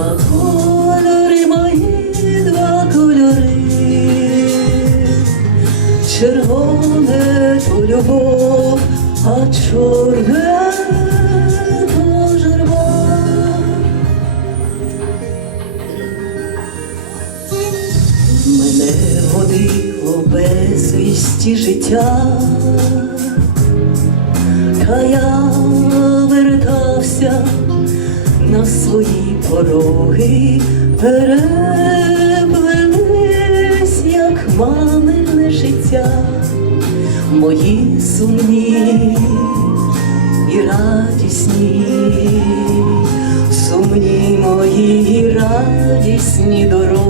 два кольори мої, два кольори, червоне то любов, а чорне то журба. Мене водило безвісті життя, та на свої пороги, переплелись, як мамине життя, мої сумні і радісні, сумні мої і радісні дороги.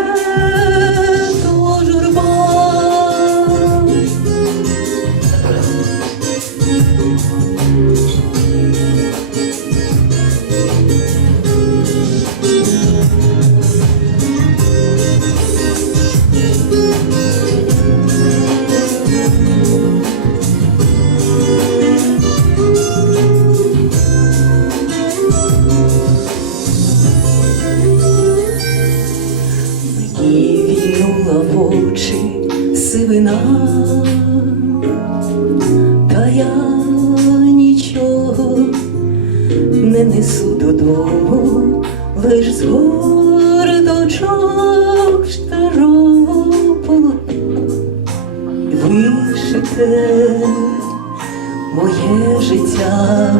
сивина, та я нічого не несу додому, лиш з гордочок старого вишите моє життя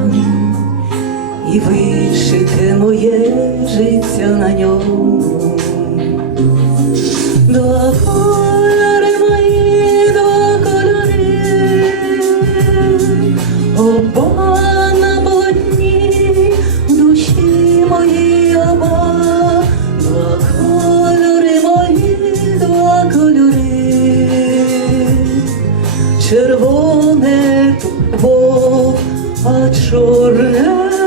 і вишите моє життя на ньому. Червоне бо а чорне